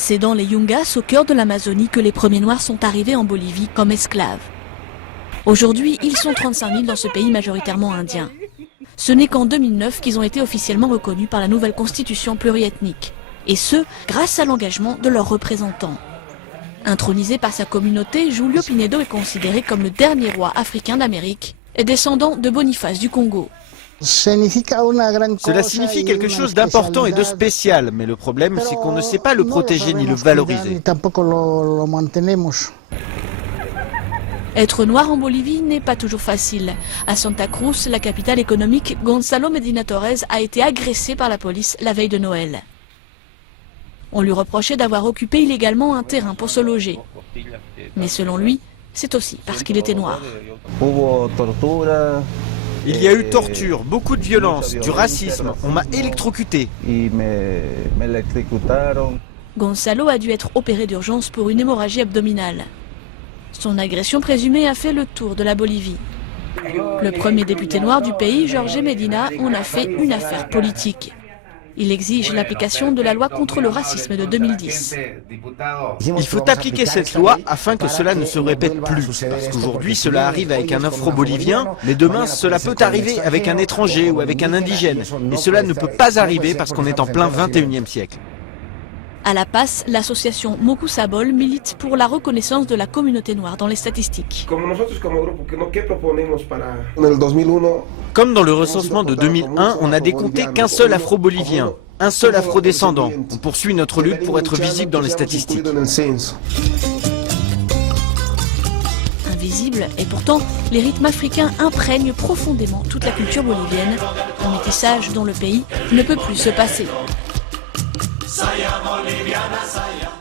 C'est dans les Yungas, au cœur de l'Amazonie, que les premiers Noirs sont arrivés en Bolivie comme esclaves. Aujourd'hui, ils sont 35 000 dans ce pays majoritairement indien. Ce n'est qu'en 2009 qu'ils ont été officiellement reconnus par la nouvelle constitution pluriethnique. Et ce, grâce à l'engagement de leurs représentants. Intronisé par sa communauté, Julio Pinedo est considéré comme le dernier roi africain d'Amérique et descendant de Boniface du Congo. Cela signifie quelque chose d'important et de spécial, mais le problème c'est qu'on ne sait pas le protéger ni le valoriser. Être noir en Bolivie n'est pas toujours facile. À Santa Cruz, la capitale économique, Gonzalo Medina Torres a été agressé par la police la veille de Noël. On lui reprochait d'avoir occupé illégalement un terrain pour se loger. Mais selon lui, c'est aussi parce qu'il était noir. Il y a eu torture, beaucoup de violence, du racisme, on m'a électrocuté. Gonzalo a dû être opéré d'urgence pour une hémorragie abdominale. Son agression présumée a fait le tour de la Bolivie. Le premier député noir du pays, Jorge Medina, en a fait une affaire politique. Il exige l'application de la loi contre le racisme de 2010. Il faut appliquer cette loi afin que cela ne se répète plus. Parce qu'aujourd'hui, cela arrive avec un afro-bolivien, mais demain, cela peut arriver avec un étranger ou avec un indigène. Et cela ne peut pas arriver parce qu'on est en plein 21e siècle. À La Paz, l'association Mokusabol milite pour la reconnaissance de la communauté noire dans les statistiques. Comme dans le recensement de 2001, on n'a décompté qu'un seul afro-bolivien, un seul afro-descendant. On poursuit notre lutte pour être visible dans les statistiques. Invisible, et pourtant, les rythmes africains imprègnent profondément toute la culture bolivienne, un métissage dont le pays ne peut plus se passer. Saya Boliviana, saya.